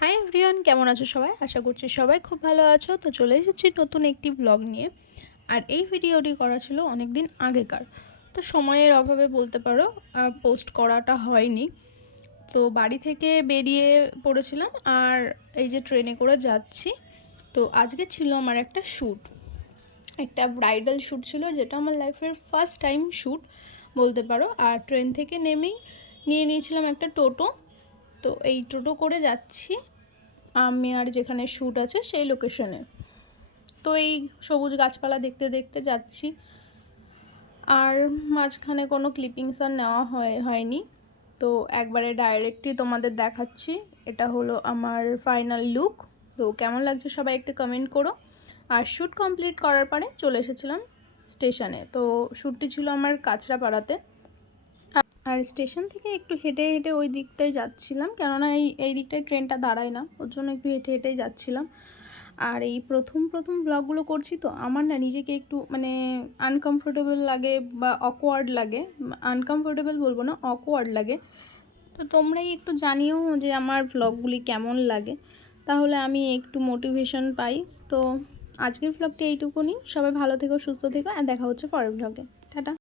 Hi everyone, কেমন আছো সবাই? আশা করছি সবাই খুব ভালো আছো। তো চলে এসেছি নতুন একটি ব্লগ নিয়ে। আর এই ভিডিওটি করা ছিল অনেক দিন আগেকার, তো সময়ের অভাবে বলতে পারো পোস্ট করাটা হয়নি। তো বাড়ি থেকে বেরিয়ে পড়েছিলাম আর এই যে ট্রেনে করে যাচ্ছি। তো আজকে ছিল আমার একটা শ্যুট, একটা ব্রাইডাল শ্যুট ছিল, যেটা আমার লাইফের ফার্স্ট টাইম শ্যুট বলতে পারো। আর ট্রেন থেকে নেমেই নিয়ে নিয়েছিলাম একটা টোটো। তো এই টোটো করে যাচ্ছি আমি আর যেখানে শ্যুট আছে সেই লোকেশনে। তো এই সবুজ গাছপালা দেখতে দেখতে যাচ্ছি, আর মাঝখানে কোনো ক্লিপিংস আর নেওয়া হয়নি। তো একবারে ডাইরেক্টলি তোমাদের দেখাচ্ছি, এটা হলো আমার ফাইনাল লুক। তো কেমন লাগছে সবাই একটু কমেন্ট করো। আর শ্যুট কমপ্লিট করার পরে চলে এসেছিলাম স্টেশনে। তো শ্যুটটি ছিল আমার কাঁচরাপাড়াতে। আর স্টেশন থেকে একটু হেঁটে হেঁটে ওই দিকটায় যাচ্ছিলাম, কেননা এই দিকটায় ট্রেনটা দাঁড়ায় না, ওর জন্য একটু হেঁটে হেঁটেই যাচ্ছিলাম। আর এই প্রথম ব্লগগুলো করছি, তো আমার না নিজেকে একটু মানে আনকমফোর্টেবল লাগে বা অকওয়ার্ড লাগে। আনকমফোর্টেবল বলবো না, অকওয়ার্ড লাগে। তো তোমরাই একটু জানিও যে আমার ব্লগগুলি কেমন লাগে, তাহলে আমি একটু মোটিভেশন পাই। তো আজকের ব্লগটি এইটুকুনি। সবাই ভালো থেকো, সুস্থ থেকো, আর দেখা হচ্ছে পরের ব্লগে। টাটা।